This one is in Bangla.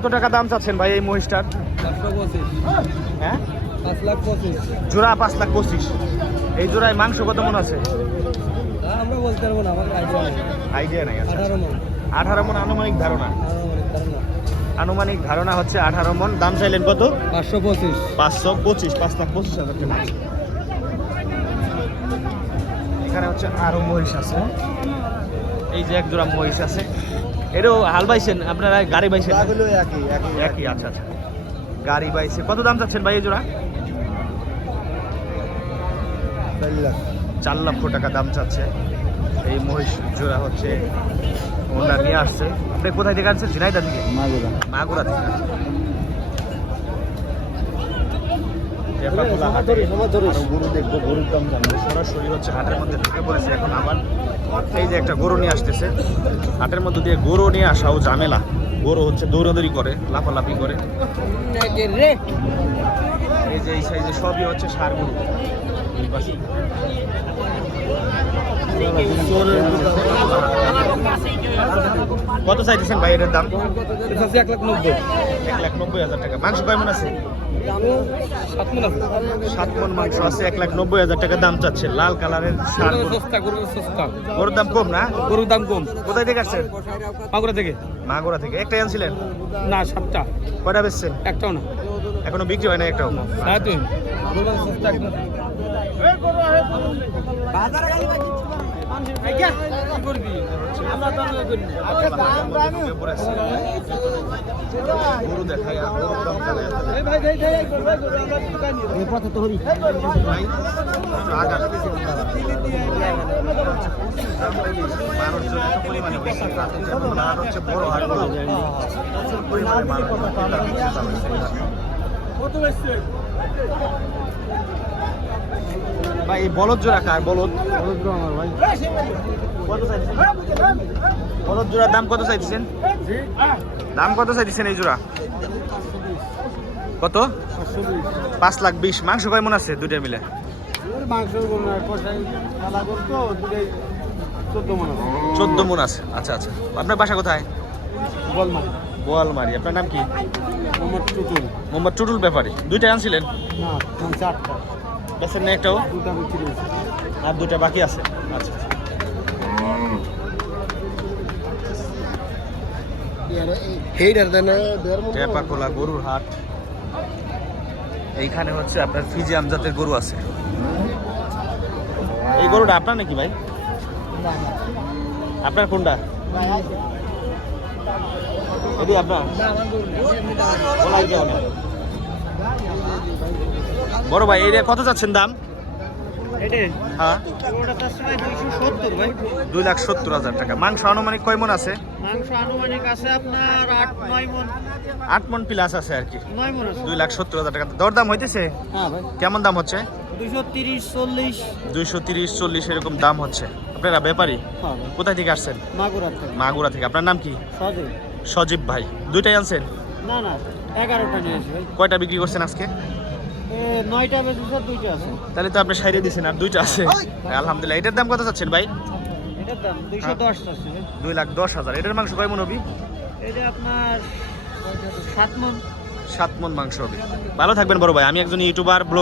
কত টাকা দাম চাচ্ছেন ভাই এই মহিষটার? 525। হ্যাঁ, 5,25,000। জোড়া 5,25,000। এই জোড়ায় মাংস কত মন আছে? আমরা বলতে পারবো না, আমার আইডিয়া নাই। 18 মণ। 18 মন আনুমানিক ধারণা। আনুমানিক ধারণা হচ্ছে 18 মন। দাম চাইলেন কত? 525। 525, 5,25,000 টাকা। এখানে হচ্ছে আরো মহিষ আছে। এই যে এক জোড়া মহিষ আছে। এটাও হাল বাইছেন আপনারা? গাড়ি বাইছেন? একই। আচ্ছা আচ্ছা, গাড়ি বাইছে। কত দাম চাচ্ছেন ভাই এই জোড়া? 4 লক্ষ টাকা দাম চাচ্ছে এই মহিষ জোড়া। হচ্ছে ওনারা নিয়ে আসছে। আপনি কোথায় থেকে আসছেন? ঝিনাইদহ থেকে? মাগুরা থেকে। গরু দেখবো, গরুর দাম জানবো। সরাসরি হচ্ছে হাটের মধ্যে ঢুকে পড়েছে এখন। আবার এই যে একটা গরু নিয়ে আসতেছে। হাটের মধ্যে দিয়ে গরু নিয়ে আসাও ঝামেলা। গরু হচ্ছে দৌড়াদৌড়ি করে, লাফালাফি করে। এই যে এই সাইজে সবই হচ্ছে ষাঁড় গরু। কত চাইতেছেন ভাই এটার দাম? 1,90,000। 1,90,000 টাকা। মাংস কয় মন আছে? 7 মন মাংস আছে। 1,90,000 টাকা দাম চাচ্ছে। লাল কালারের ষাঁড় গরু। গরুর দাম কম না? গরুর দাম কম। কোথায় থেকে আসছেন? মাগুরা থেকে। মাগুরা থেকে। একটাই আনছিলেন? না, 7টা। কয়টা বেচছেন? একটাও না। এখনো বিক্রি হয় না একটাও? গরু দেখাই আর গরুর দাম জানাই। মানুষজন এত পরিমাণে বেশি আর হচ্ছে বড় হাট প্রচুর পরিমাণে মানুষ। ভাই এই বলদ জোড়া কার? বলদ জোড়া আমার ভাই। কত চাইছেন? বলদ জোড়ার দাম কত চাইছেন? দাম কত চাইছেন এই জোড়া? কত? 5,20,000। মাংস কয় মন আছে দুইটা মিলে? মাংস 14 মন আছে। আচ্ছা আচ্ছা। আপনার বাসা কোথায়? বোয়ালমারি। আপনার নাম কি? মোহাম্মদ টুটুল ব্যাপারী। দুইটা আনছিলেন? বেচেন না একটাও? আর দুটা বাকি আছে। আচ্ছা টেপাকোলা গরুর হাট। এইখানে হচ্ছে আপনার ফিজিয়াম জাতের গরু আছে। এই গরুটা আপনার নাকি ভাই? আপনার কোনটা? এটি আপনার? বড় ভাই এটা কত চাচ্ছেন দাম? হ্যাঁ, 2,70,000 টাকা। মাংস আনুমানিক কয় মন আছে? মাংস আনুমানিক আছে আপনার 8-9 মণ। 8 মন প্লাস আছে আর কি। 9 মণ আছে। 2,70,000 টাকা। দরদাম হইতেছে? হ্যাঁ ভাই। কেমন দাম হচ্ছে? 230-40। 230-40 এরকম দাম হচ্ছে। আপনারা ব্যাপারী? হ্যাঁ ভাই। কোথায় থেকে আসছেন? মাগুরা থেকে। মাগুরা থেকে। আপনার নাম কি? সজীব। সজীব ভাই। দুইটাই আনছেন? না, 11টা নিয়েছি ভাই। কয়টা বিক্রি করছেন আজকে? 9টা বেশি স্যার, 2টা আছে। তাহলে তো আপনি সাইডে দিয়েছেন আর দুইটা আছে। আলহামদুলিল্লাহ। এটার দাম কত চাচ্ছেন ভাই? এটার দাম 210 আছে ভাই। 2,10,000। এটার মাংস কয় মন হবে? এটা আপনার 7 মণ। 7 মন মাংস হবে। ভালো থাকবেন বড় ভাই। আমি একজন ইউটিউবার ব্লগ